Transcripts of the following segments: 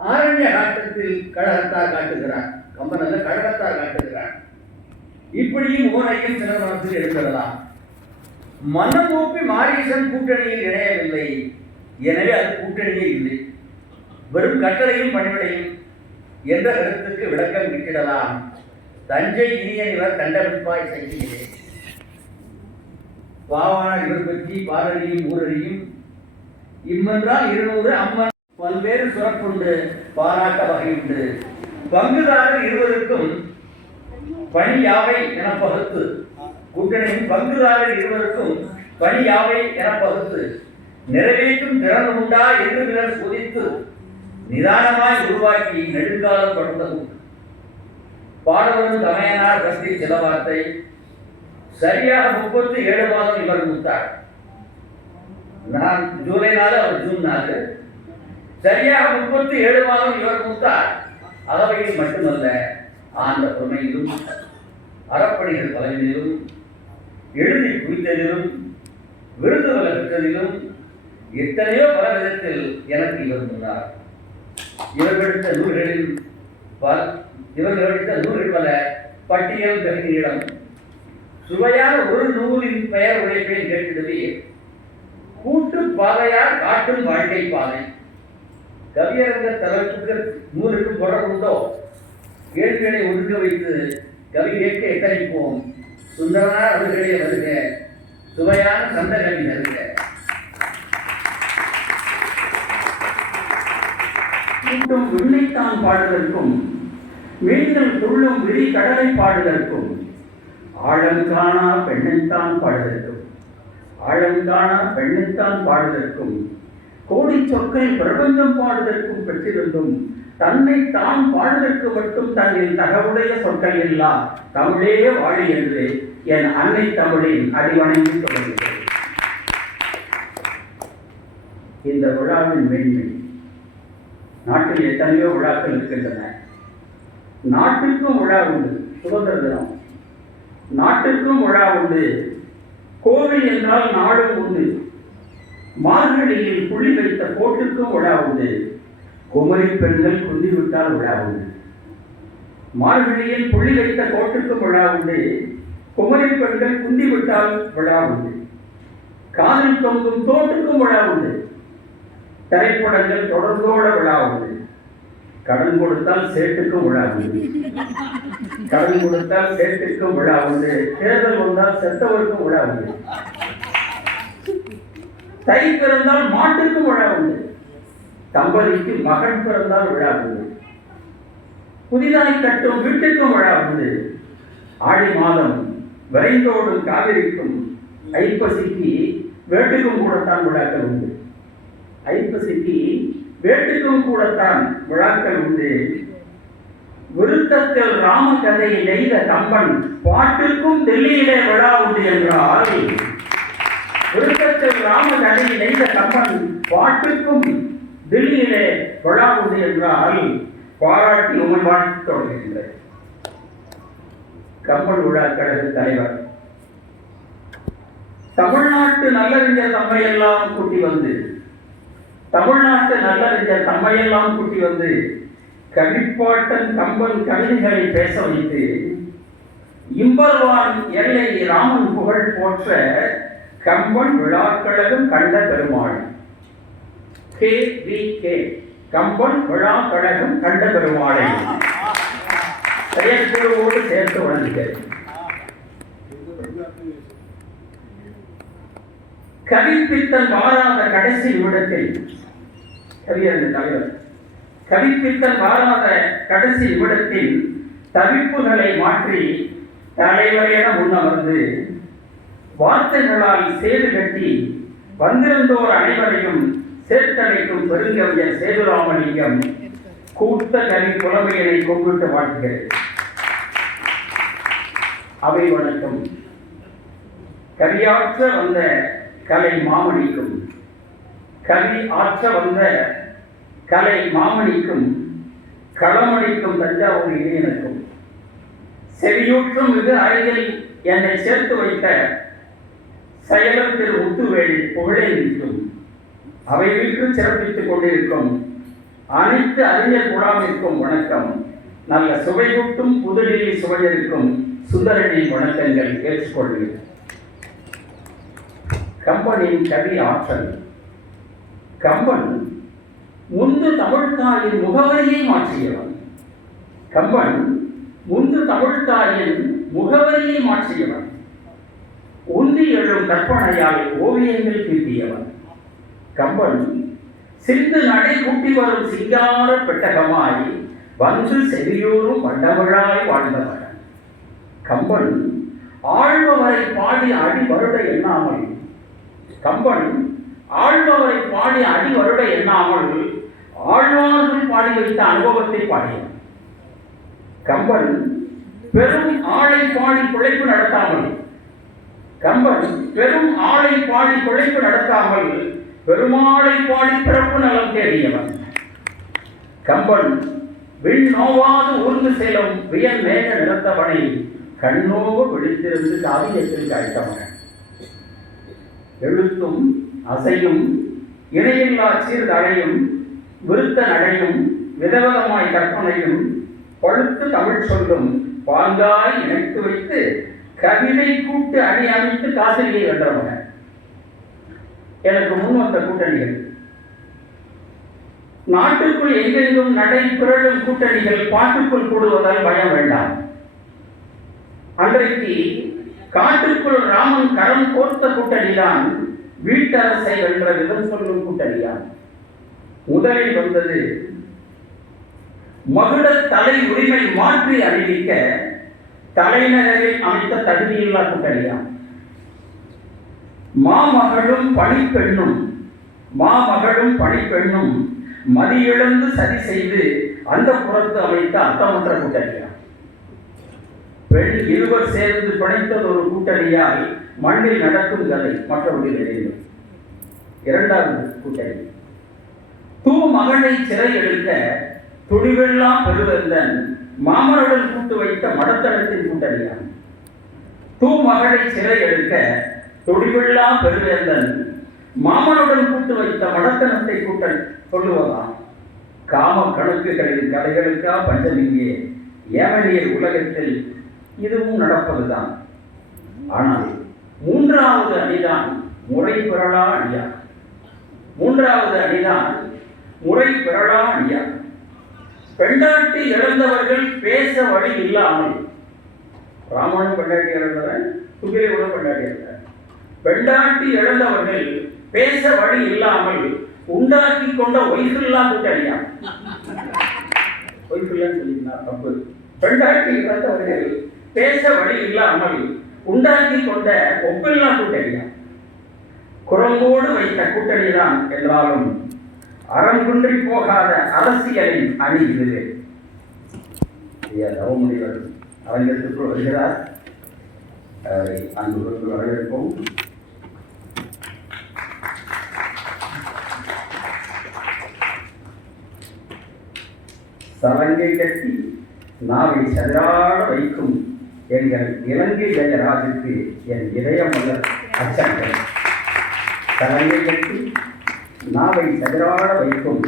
ஆரண்ய காட்டத்தில் கழகத்தார் காட்டுகிறார். கம்பனல்ல அல்ல கழகத்தார் காட்டுகிறார். இப்படியும் ஓரையும் சிலர் மனசில் எழுதலாம் மனநோப்பி மாரீசன் கூட்டணியில் இணையவில்லை. எனவே அது கூட்டணியே இல்லை. வெறும் கட்டளையும் பணிவிடையும் என்ற கருத்துக்கு விளக்கம் விட்டிடலாம். தஞ்சை இனியன் இவர் கண்டபிடிப்பாய் செய்கிறேன் பாவான இவர் பற்றி பாரதியும் ஊரடியும் இம்மென்றால் இருநூறு அம்மன் பல்வேறு சுரப்புண்டு பாராட்ட வகையுண்டு. பங்குதாரர் இருவருக்கும் பணி யாவை என பகுத்து கூட்டணியின் பங்குதாரர் இருவருக்கும் பணி யாவை என பகுத்து நிறைவேற்றும் திறன் உண்டா என்று பிறர் சோதித்து நிதானமாய் உருவாக்கி நெடுங்காலம் தொடர்ந்தது. பாடவரும் தமையனார் பற்றி சில வார்த்தை. சரியாக முப்பத்தி ஏழு மாதம் இவர் முத்தார். நான் ஜூலை நாலு அவர் ஜூன் நாலு. சரியாக முப்பத்தி ஏழு மாதம் இவர் கொடுத்தார். அகவையில் மட்டுமல்ல ஆண்ட பொறுமையிலும் அறப்பணிகள் பலவிலும் எழுதி குவித்ததிலும் விருது வளர்த்ததிலும் எத்தனையோ பல விதத்தில் எனக்கு இவர் முன்னார். இவர்களுத்த நூல்களில் பல இவர்கள் நூல்கள் பல பட்டியல் பெருகிடம் சுவையான ஒரு நூலின் பெயர் உழைப்பை கேட்டிடுவே கூட்டு பாதையார் காட்டும் வாழ்க்கை பாதை. கவியரங்க தலைப்புகள் நூறுக்கு தொடர்புண்டோ கேள்விகளை ஒதுக்க வைத்து கவி கேட்க எத்தனைப்போம்? சுந்தரனார் அவர்களே வருக சுவையான சந்த கவி வருக. மீண்டும் விண்ணைத்தான் பாடுதற்கும் மீண்டும் துள்ளும் விழி கடலை பாடுதற்கும். ஆழம் காணா பெண்ணைத்தான் பாடுதற்கும். ஆழம் காணா பெண்ணைத்தான் பாடுதற்கும். கோடி சொற்கள் பிரபஞ்சம் பாடுதற்கும் பெற்றிருந்தும் தன்னை தான் பாடுவதற்கு மட்டும் தங்களின் தகவுடைய சொற்கள் எல்லாம் தமிழே வாழி என்று என் அன்னை தமிழின் அடிவணங்கி தொடங்குகிறது இந்த விழாவின் மேன்மை நாட்டில் எத்தனையோ விழாக்கள் இருக்கின்றன. நாட்டுக்கும் விழா உண்டு சுதந்திர தினம். நாட்டுக்கும் விழா உண்டு. கோவில் என்றால் நாடும் உண்டு. மார்கழியில் புள்ளி வைத்த கோட்டுக்கும் விழா உண்டு குமரி பெண்கள் குந்திவிட்டால் விழா உண்டு மார்கழியில் புள்ளி வைத்த கோட்டுக்கும் விழா உண்டு குமரி பெண்கள் குந்திவிட்டால் விழா உண்டு காதல் தொங்கும் தோட்டுக்கும் விழா உண்டு திரைப்படங்கள் தொடர்ந்தோட விழா உண்டு கடன் கொடுத்தால் சேட்டுக்கும் விழா உண்டு கடன் கொடுத்தால் சேட்டுக்கும் விழா உண்டு தேர்தல் வந்தால் செத்தவருக்கும் விழா உண்டு தை பிறந்தால் மாட்டுக்கும் விழா உண்டு தம்பதிக்கு மகன் பிறந்தால் விழா உண்டு புதிதாய் கட்டும் வீட்டுக்கும் விழா உண்டு ஆடி மாதம் விரைந்தோடும் காவிரிக்கும் ஐப்பசிக்கு வேட்டுக்கும் கூடத்தான் விழாக்கள் உண்டு. ஐப்பசிக்கு வேட்டுக்கும் கூடத்தான் விழாக்கள் உண்டு. விருத்தத்தில் ராம கதையை நெய்த கம்பன் பாட்டுக்கும் டெல்லியிலே விழா உண்டு என்றால் விருத்தத்தில் ராம கதையை நெய்த கம்பன் பாட்டுக்கும் தில்லியிலே விழா உண்டு என்றால் பாராட்டி உமை வாழ்த்து தொடங்குகின்றது கம்பன் விழா கழக தலைவர். தமிழ்நாட்டு நல்லறிஞர் தம்மையெல்லாம் கூட்டி வந்து தமிழ்நாட்டு நல்லறிஞர் தம்மையெல்லாம் கூட்டி வந்து கவிப்பாட்டன் கம்பன் கவிதைகளை பேச வைத்து இம்பர்வான் எல்லை ராமன் புகழ் போற்ற கம்பன் விழாக்கழகம் கண்ட Perumal. K. V. K. Kamban விழாக்கழகம் கண்ட பெருமாளை. செயற்குழுவோடு சேர்த்து வழங்குகிறேன் கவிப்பித்தன் வாராத கடைசி நிமிடத்தில் கவியரங்க தலைவர் கவிப்பித்தன் வாராத கடைசி நிமிடத்தில் தவிப்புகளை மாற்றி தலைவர் என முன்னமர்ந்து வார்த்தைகளால் சேது கட்டி வந்திருந்தோர் அனைவரையும் சேர்த்தழைக்கும் பெருங்கவியர் சேதுராமலிங்கம் கூட்ட கவி புலமையினை கொண்டுட்டு வாழ்கிறேன் அவை வணக்கம். கவியாற்ற வந்த கலை மாமணிக்கும் கவி ஆற்ற வந்த கலை மாமணிக்கும் களமணிக்கும் தஞ்சாவூர் இணையனுக்கும் செவியூற்றும் மிக அருகில் என்னை சேர்த்து வைத்த செயலர் திரு புகழை புகழேந்திக்கும் அவை விட்டு சிறப்பித்துக் கொண்டிருக்கும். அனைத்து அறிஞர் குழாமிற்கும் வணக்கம். நல்ல சுவையூட்டும் புதுடெல்லி சுவையிருக்கும் சுந்தரனின் வணக்கங்கள் ஏற்றுக்கொள்கிறேன். கம்பனின் கவி ஆற்றல். கம்பன் முந்து தமிழ்தாயின் முகவரியை மாற்றியவன். கம்பன் முந்து தமிழ்தாயின் முகவரியை மாற்றியவன். எழும் கற்பனையால் ஓவியங்கள் தீட்டியவன் கம்பன் சிந்து நடை கூட்டி வரும் சிங்கார பெட்டகமாய் வந்து செவியோரும் வண்டமிழாய் வாழ்ந்தவன் கம்பன் ஆழ்பவரை பாடி அடி வருட எண்ணாமல் கம்பன் ஆழ்பவரை பாடி அடி வருட எண்ணாமல் ஆழ்வார்கள் பாடி வைத்த அனுபவத்தை பாடியவன். கம்பன் பெரும் ஆளை பாடி பிழைப்பு நடத்தாமல் கம்பன் பெரும் ஆளை பாடி பிழைப்பு நடத்தாமல் பெருமாளை பாடி பிறப்பு நலம் தேடியவன். கம்பன் விண் நோவாது ஊர்ந்து செல்லும் வியல் மேக நிறத்தவனை கண்ணோடு விழித்திருந்து காவியத்தில் அழைத்தவன் எழுத்தும் அசையும் இணையில்லா சீர்தழையும் விருத்த நடையும் விதவிதமாய் கற்பனையும் பழுத்து தமிழ் சொல்லும் பாங்காய் இணைத்து வைத்து கவிதை கூட்டு அணி அமைத்து காசிரியை வென்றவங்க. எனக்கு முன் வந்த கூட்டணிகள். நாட்டுக்குள் எங்கெங்கும் நடை பிறழும் கூட்டணிகள் பாட்டுக்குள் கூடுவதால் பயம் வேண்டாம். அன்றைக்கு காட்டுக்குள் ராமன் கரம் கோர்த்த கூட்டணிதான் வீட்டரசை வென்ற விதம் சொல்லும் கூட்டணியான் முதலில் வந்தது மகுட தலை உரிமை மாற்றி அறிவிக்க தலைநகரில் அமைத்த தகுதியில்லா கூட்டணியாம் மாமகளும் பணிப்பெண்ணும் மாமகளும் பணிப்பெண்ணும் மதியிழந்து சதி செய்து அந்த புறத்து அமைத்த அர்த்தமன்ற கூட்டணியா? பெண் இருவர் சேர்ந்து பிணைத்தது ஒரு கூட்டணியால் மண்ணில் நடக்கும் கதை மற்றபடி தெரியும் இரண்டாவது கூட்டணி. தூ மகனை சிறை எடுக்க துணிவெல்லாம் பெருவந்தன் மாமனுடன் கூட்டு வைத்த மடத்தளத்தின் கூட்டணியாகும் தூ மகளை சிறை எடுக்க துணிவெல்லாம் பெருவேந்தன் மாமனுடன் கூட்டு வைத்த மடத்தனத்தை கூட்டல் சொல்லுவதாம். காம கணக்குகளின் கதைகளுக்கா பஞ்சமிங்கே ஏமனியர் உலகத்தில் இதுவும் நடப்பதுதான். ஆனால் மூன்றாவது அணிதான் முறை பெறலா அணியா மூன்றாவது அணிதான் முறை பெறலா அணியா பெண்டாட்டி இழந்தவர்கள் பேச வழி இல்லாமல். ராமனும் பெண்டாட்டி இழந்தவன் சுகிரேவனும் பெண்டாட்டி இழந்தவன் பெண்டாட்டி இழந்தவர்கள் பேச வழி இல்லாமல் உண்டாக்கி கொண்ட ஒய்ஃபில்லா கூட்டணியா? ஒய்ஃபில்லான்னு சொல்லியிருந்தார் தப்பு. பெண்டாட்டி இழந்தவர்கள் பேச வழி இல்லாமல் உண்டாக்கி கொண்ட ஒப்பில்லா கூட்டணியா? குரங்கோடு வைத்த கூட்டணிதான் என்றாலும் அறங்குன்றி போகாத அரசியலின் அணி இது. ஐயா தவமுனிவர் அரங்கத்திற்குள் வருகிறார் அவரை அன்புடன் வரவேற்போம். சலங்கை கட்டி நாவை சதுராட வைக்கும் எங்கள் இலங்கை ஜெயராஜுக்கு என் இதயமலர் அச்சங்கள். சலங்கை கட்டி நாவை சதிராட வைக்கும்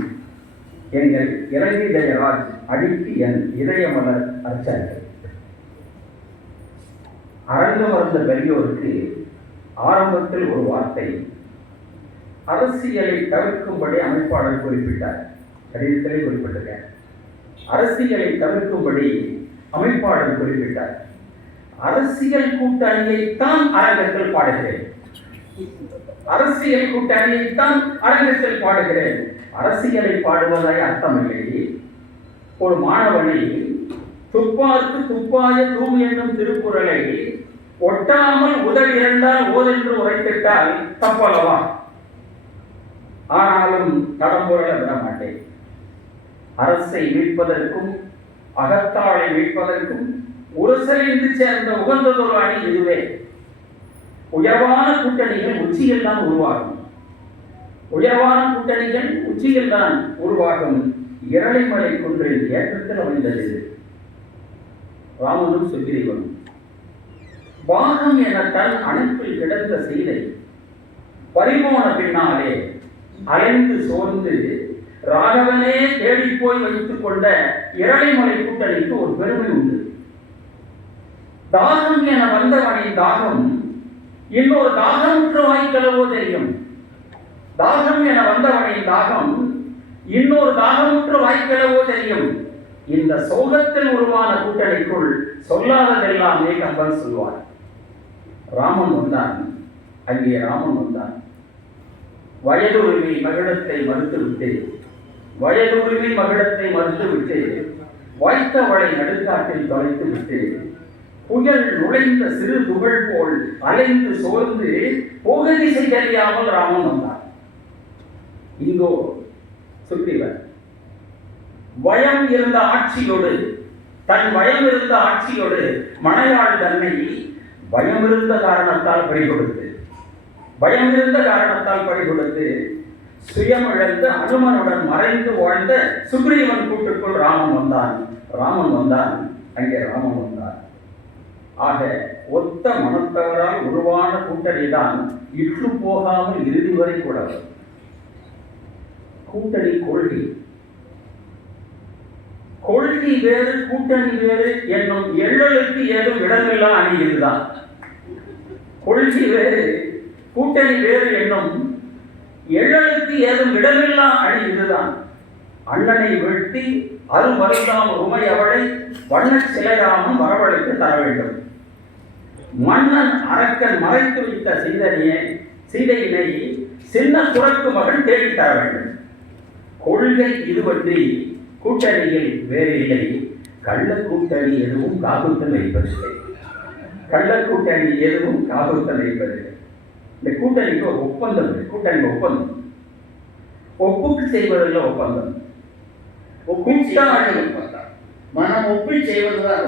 எங்கள் இலங்கை ஜெயராஜ் அடிக்கு என் இதயமலர் அச்சங்கள் அரங்கம் வந்த பெரியோருக்கு ஆரம்பத்தில் ஒரு வார்த்தை. அரசியலை தவிர்க்கும்படி அமைப்பாளர் குறிப்பிட்டார். கடிதத்திலே குறிப்பிட்டிருக்கேன் அரசியலை தவிர்க்கும்படி அமைப்பாளர் குறிப்பிட்டார். அரசியல் கூட்டணியைத்தான் அரங்கத்தில் பாடுகிறேன். அரசியல் கூட்டணியைத்தான் அரங்கத்தில் பாடுகிறேன். அரசியலை பாடுவதாய் அர்த்தமில்லை. ஒரு மாணவனை துப்பாத்து துப்பாய தூம் என்னும் திருக்குறளை ஒட்டாமல் உதவி இருந்தால் ஓதென்று உரைத்திட்டால் தப்பலவா ஆனாலும் தடம்புரள விட மாட்டேன். அரசை மீட்பதற்கும் அகத்தாளை மீட்பதற்கும் உரசலிந்து சேர்ந்த உகந்ததொரு அணி இதுவே. உயர்வான கூட்டணிகள் உச்சியில் தான் உருவாகும். உயர்வான கூட்டணிகள் உச்சியில் தான் உருவாகும். இரளைமலை குன்றில் ஏற்றத்தில் அமைந்தது. ராமனும் சுக்ரீவனும் பாகம் என தன் அணைப்பில் கிடந்த சீதை பறிபோன பின்னாலே அலைந்து சோர்ந்து ராகவனே தேடிப் போய் வைத்துக் கொண்ட இரளைமலை கூட்டணிக்கு ஒரு பெருமை உண்டு. தாகம் என வந்தவனின் தாகம் இன்னொரு தாகமுற்று வாய்க்களவோ தெரியும். தாகம் என வந்தவனின் தாகம் இன்னொரு தாகமுற்று வாய்க்களவோ தெரியும். இந்த சோகத்தில் உருவான கூட்டணிக்குள் சொல்லாததெல்லாமே கம்பன் சொல்வார். ராமன் வந்தான். அங்கே ராமன் வந்தான். வயதுரிமை மகிழத்தை மறுத்துவிட்டு வயதுரிமை மகிழத்தை மறுத்துவிட்டு வாய்த்தவளை நடுக்காட்டில் தொலைத்து விட்டு புயல் நுழைந்த சிறு துகள் போல் அலைந்து சோர்ந்து போக திசை தெரியாமல் ராமன் வந்தான். இங்கோ சுக்ரீவன் வயம் இருந்த ஆட்சியோடு தன் வயம் இருந்த ஆட்சியோடு மனையாள் தன்னை பயம் இருந்த காரணத்தால் பறிகொடுத்து பயம் இருந்த காரணத்தால் பறிகொடுத்து சுயமிழந்து அனுமனுடன் மறைந்து வாழ்ந்த சுக்ரீவன் கூட்டுக்குள் ராமன் வந்தான். ராமன் வந்தான். அங்கே ராமன் வந்தான். ஆக ஒத்த மனத்தவரால் உருவான கூட்டணி தான் இற்று போகாமல் இறுதி வரை கூட கூட்டணி கொள்கை. கொள்கை வேறு கூட்டணி வேறு என்னும் எள்ளலுக்கு ஏதும் இடமில்லா அணி இதுதான். கொள்கை வேறு கூட்டணி வேறு என்னும் எழலுக்கு ஏதும் இடமில்லா அணி இதுதான். அண்ணனை வெட்டி அருமருந்தாம் உமை அவளை வண்ண சிலையாமல் வரவழைத்து தர வேண்டும் மன்னன் அரக்கன் மறைத்து வைத்த சீதனையை சீதையினை சின்ன துறக்கு மகன் தேடித் தர வேண்டும். கொள்கை இதுவன்றி கூட்டணியில் வேறு இல்லை. கள்ள கூட்டணி எதுவும் காகுத்தம் வைப்பதில்லை. கள்ள கூட்டணி எதுவும் காகுத்தம் வைப்பதில்லை. இந்த கூட்டணிக்கு ஒரு ஒப்பந்தம். கூட்டணி ஒப்பந்தம். ஒப்புக்கு செய்வதில் ஒப்பந்தம். கூட்டாளி மனம் ஒப்பி செய்வதுதான்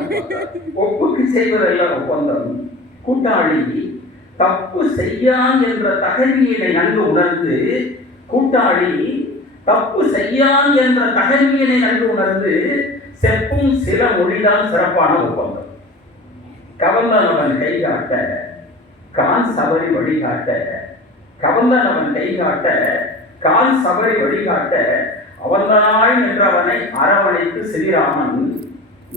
ஒப்புக்கு செய்வதெல்லாம் ஒப்பந்தம் கூட்டாளி தப்பு செய்யான் என்ற தகவியலை நன்கு உணர்ந்து கூட்டாளி தப்பு செய்யான் என்ற தகவியலை நன்கு உணர்ந்து செப்பும் சில மொழிதான் சிறப்பான ஒப்பந்தம். கவர்ந்தனவன் கை காட்ட கான் சபரி வழிகாட்ட கவர்ந்தனவன் கை காட்ட கான் சபரி வழிகாட்ட அவன்தானாய் நின்றவனை அரவணைத்து ஸ்ரீராமன்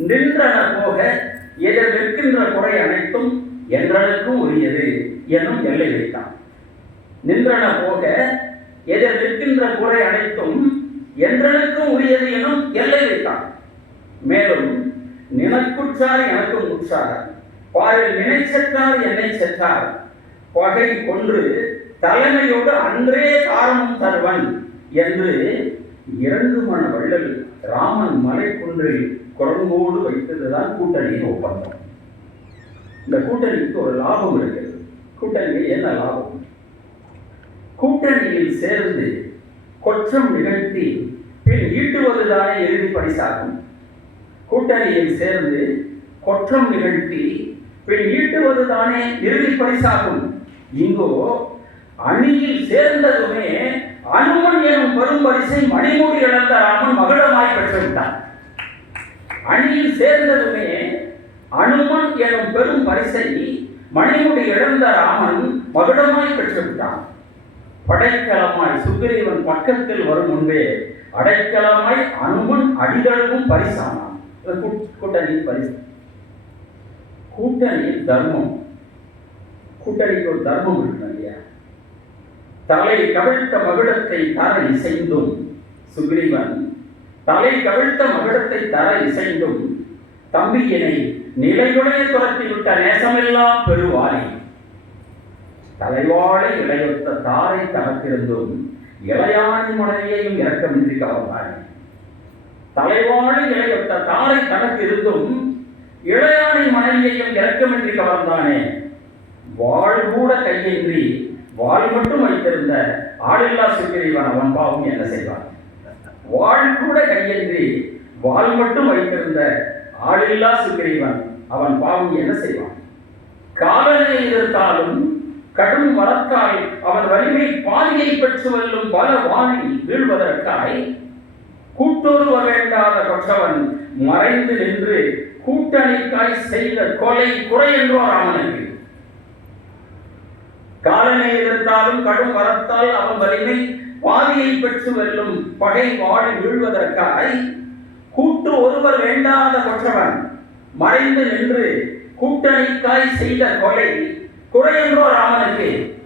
நின்றன போக எதிர் நிற்கின்ற குறை அனைத்தும் என்றனுக்கும் உரியது எனும் எல்லை வைத்தான். நின்றன போக எதிர் நிற்கின்ற குறை அனைத்தும் என்றனுக்கும் உரியது எனும் எல்லை வைத்தான். மேலும் நினக்குற்றார் எனக்கும் உற்றார். பாரில் நினைச்சற்றார் என்னை செற்றார். பகை கொன்று தலைமையோடு அன்றே காரணம் தருவன் என்று இரண்டு மண வள்ளல் ராமன் மலைக்குன்றில் குரங்கோடு வைத்ததுதான் கூட்டணியின் ஒப்பந்தம். இந்த கூட்டணிக்கு ஒரு லாபம் இருக்கிறது. கூட்டணியில் என்ன லாபம்? கூட்டணியில் சேர்ந்து கொற்றம் நிகழ்த்தி பின் ஈட்டுவதுதானே இறுதி பரிசாகும். கூட்டணியில் சேர்ந்து கொற்றம் நிகழ்த்தி பின் ஈட்டுவதுதானே இறுதி பரிசாகும். இங்கோ அணியில் சேர்ந்ததுமே அனுமன் எனும் பெரும் பரிசை மணிமூடி இழந்த ராமன் மகளமாய் பெற்றுவிட்டான். அணியில் சேர்ந்ததுமே அனுமன் எனும் பெரும் பரிசை மணிமுடி இழந்த ராமன் மகுடமாய் பெற்றுவிட்டான். படைக்கலமாய் சுக்கிரீவன் பக்கத்தில் வரும் முன்பே அடைக்கலமாய் அனுமன் அடிதழுவும் பரிசானான். கூட்டணியின் பரிசு. கூட்டணியின் தர்மம். கூட்டணிக்கு ஒரு தர்மம் இருக்கு இல்லையா? தலை கவிழ்த்த மகுடத்தை தர இசைந்தும் சுக்ரீவன் தலை கவிழ்த்த மகுடத்தை தர இசைந்தும் தம்பியினை நிலையுடைய துரத்திவிட்ட நேசமெல்லாம் பெருவாரி தலைவாழை இளையொத்த தாரை தகத்திருந்தும் இளையாணி மனைவியையும் இறக்கமின்றி கவர்ந்தானே. தலைவாழை இளையொத்த தாரை தகத்திருந்தும் இளையாணி மனைவியையும் இறக்கமின்றி கவர்ந்தானே. வாழ் கூட கையின்றி வாழ் மட்டும் வைத்திருந்த ஆளில்லா சுக்கிரீவன் அவன் பாவம் என்ன செய்வான்? வாழ் கூட கையன்றி வாழ் மட்டும் வைத்திருந்த ஆளில்லா சுக்கிரீவன். அவன் பாவம் என்ன செய்வான்? காலனை எதிர்த்தாலும் கடும் மரத்தாய் அவன் வலிமை பாதியை பெற்று வெல்லும் பல வாணி வீழ்வதற்காய் கூட்டுருவ வேண்டாத கொற்றவன் மறைந்து நின்று கூட்டணிக்காய் செய்த கொலை குறை என்றோ ராமனுக்கு. காலனை எதிர்த்தாலும் கடும் மரத்தால் அவன் வலிமை பாதியை பெற்று வெல்லும் பகை வாழை வீழ்வதற்காய் கூட்டு ஒருவர் வேண்டாத கொற்றவன் மறைந்து நின்று கூட்டணிக்காய் செய்த கொலை குறையென்றோ ராமனுக்கு.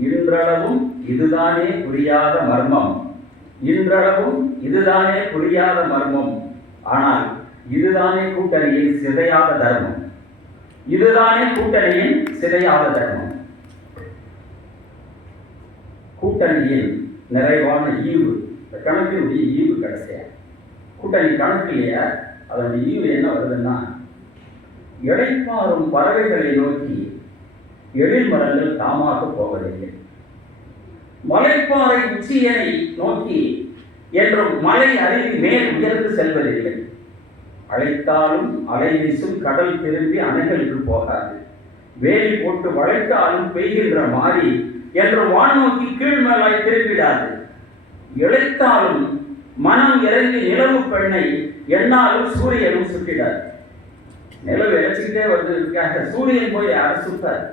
இன்றளவும் இதுதானே புரியாத மர்மம். இன்றளவும் இதுதானே புரியாத மர்மம். ஆனால் இதுதானே கூட்டணியின் சிதையாத தர்மம். இதுதானே கூட்டணியின் சிதையாத தர்மம். கூட்டணியின் நிறைவான ஈவு. இந்த கணக்கினுடைய ஈவு கடைசியா? கூட்டணி கணக்கிலேயே அதனுடைய ஈவு என்ன வருதுன்னா இடைப்பாறும் பறவைகளை நோக்கி எழில் மரங்கள் தாமாக போவதில்லை மலைப்பாறை உச்சியனை நோக்கி என்றும் மலை அருவி மேல் உயர்ந்து செல்வதில்லை. அழைத்தாலும் அலை வீசும் கடல் திரும்பி அணைகளுக்கு போகாது. வேலி போட்டு வளைத்தாலும் பெய்கின்ற மாறி என்று வான் நோக்கி கீழ்மேலாய் திரும்பிடாது. இழைத்தாலும் மனம் இறங்கி நிலவு பெண்ணை எண்ணாலும் சூரியனும் சுட்டிடாது. நிலவு இழைச்சிக்கிட்டே வந்ததுக்காக சூரியன் போய் யாரும் சுத்தார்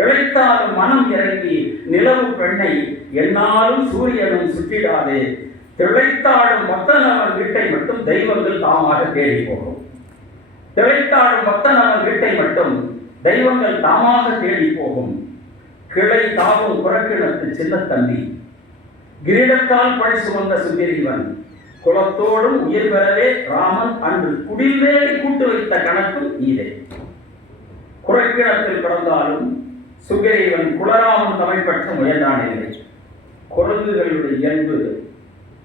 இழைத்தாலும் மனம் இறங்கி நிலவு பெண்ணை என்னாலும் சூரியனும் சுற்றிடாதே திளைத்தாடும் பக்தனவன் வீட்டை மட்டும் தெய்வங்கள் தாமாக தேடி போகும். திளைத்தாடும் பக்தனவன் வீட்டை மட்டும் தெய்வங்கள் தாமாக தேடி போகும். கிளை தாவும் புறக்கிணத்து சின்ன தம்பி. கிரீடத்தால் பழி சுமந்த சுந்தரிவன். குலத்தோடும் உயிர் பெறவே ராமன் அன்று குடில்வேலி கூட்டு வைத்த கணக்கும் இதே குறைக்கிணத்தில் பிறந்தாலும் சுகிரீவன் குலராமன் தமிழ் பற்ற முயன்றான் இல்லை குரங்குகளுடைய இயல்பு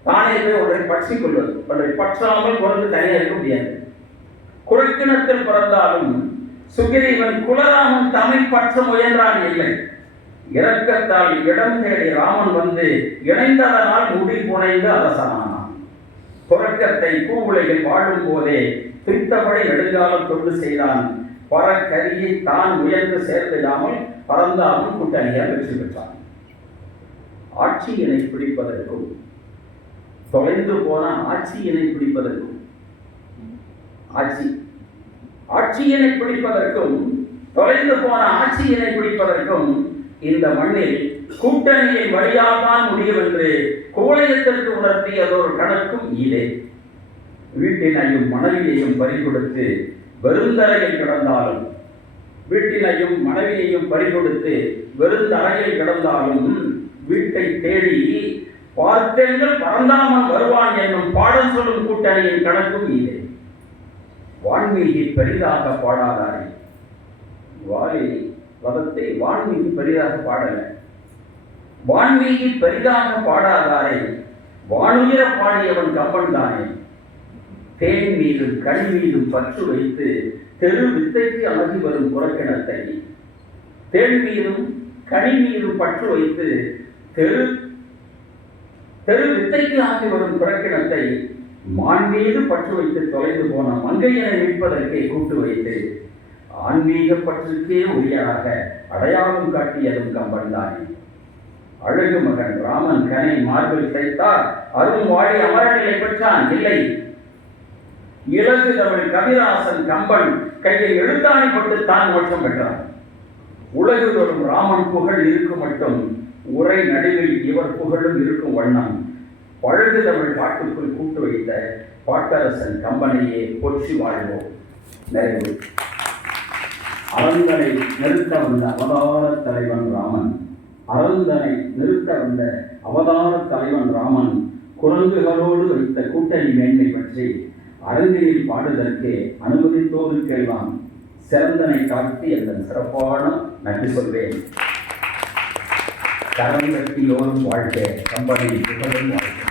தானே போய் ஒன்றை பற்றி கொள்வது. ஒன்றை பற்றாமல் குரங்கு தனியாக இருக்க முடியாது. குறைக்கிணத்தில் பிறந்தாலும் சுகிரீவன் குலராமன் தமிழ் பற்ற முயன்றான் இல்லை. இரக்கத்தால் இடம் தேடி ராமன் வந்து இணைந்ததனால் முடி புனைந்து அரசனானான் துறக்கத்தை பூவுலையில் வாழும் போதே பிரித்தபடி நெடுங்காலம் தொண்டு செய்தான். பறக்கரியை தான் உயர்ந்து சேர்ந்திடாமல் பறந்தாமல் கூட்டணியால் வெற்றி பெற்றான். ஆட்சியினை பிடிப்பதற்கும் தொலைந்து போன ஆட்சியினை பிடிப்பதற்கும் ஆட்சி ஆட்சியினை பிடிப்பதற்கும் தொலைந்து போன ஆட்சியினை பிடிப்பதற்கும் இந்த மண்ணில் கூட்டணியின் வழியாக தான் முடியும் என்று கோழையத்திற்கு உணர்த்தியதொரு கணக்கும் இதே வீட்டினையும் மனைவியையும் பறிகொடுத்து வெறுந்தரையில் கிடந்தாலும் வீட்டினையும் மனைவியையும் பறிகொடுத்து வெறுந்தரையில் கிடந்தாலும் வீட்டை தேடி பார்த்தெங்கள் பறந்தாமல் வருவான் என்னும் பாடம் சொல்லும் கூட்டணியின் கணக்கும் இதே வான்மீகி பெரிதாக பாடாதாரே. வாலி பதத்தை வான்மீகி பெரிதாக பாடல. வான்மீகி பெரிதாக பாடாதாரே வானுயர பாடியவன் கம்பன் தானே தேன் மீதும் கண் மீதும் பற்று வைத்து தெரு வித்தைக்கு அழகி வரும் புறக்கிணத்தை தேன் மீதும் கனி மீதும் பற்று வைத்து தெரு தெரு வித்தைக்கு ஆகி வரும் புறக்கிணத்தை மான் மீது பற்று வைத்து தொலைந்து போன மங்கையனை மீட்பதற்கே கூட்டு வைத்து ஆன்மீக பற்றுக்கே அடையாளம் காட்டியதும் கம்பன்தானே அழகு மகன் ராமன் கனை மார்பில் தைத்தார் அருண் வாழி அமரநிலை பெற்றான் இல்லை. இலகு தமிழ் கவிராசன் கம்பன் கையில் எழுத்தாணி பட்டு தான் மோட்சம் பெற்றான். உலகு தோறும் ராமன் புகழ் இருக்கும் மட்டும் உரை நடுவில் இவர் புகழும் இருக்கும் வண்ணம். பழகு தமிழ் பாட்டுக்குள் கூட்டு வைத்த பாட்டரசன் கம்பனையே பொற்றி வாழ்வோம். நிறைவு அரண்மனை நிறுத்த வந்த அவதார தலைவன் ராமன். அரண்மனை நிறுத்த வந்த அவதார தலைவன் ராமன் குரங்குகளோடு வைத்த கூட்டணி மேன்மை பற்றி அரங்கினில் பாடுதற்கு அனுமதித்தோருக்கெல்லாம் சிறந்தனை காட்டி அதன் சிறப்பான நன்றி சொல்வேன். கரம் கட்டியோரும் வாழ்க்கை கம்பெனி புகழும் வாழ்க்கை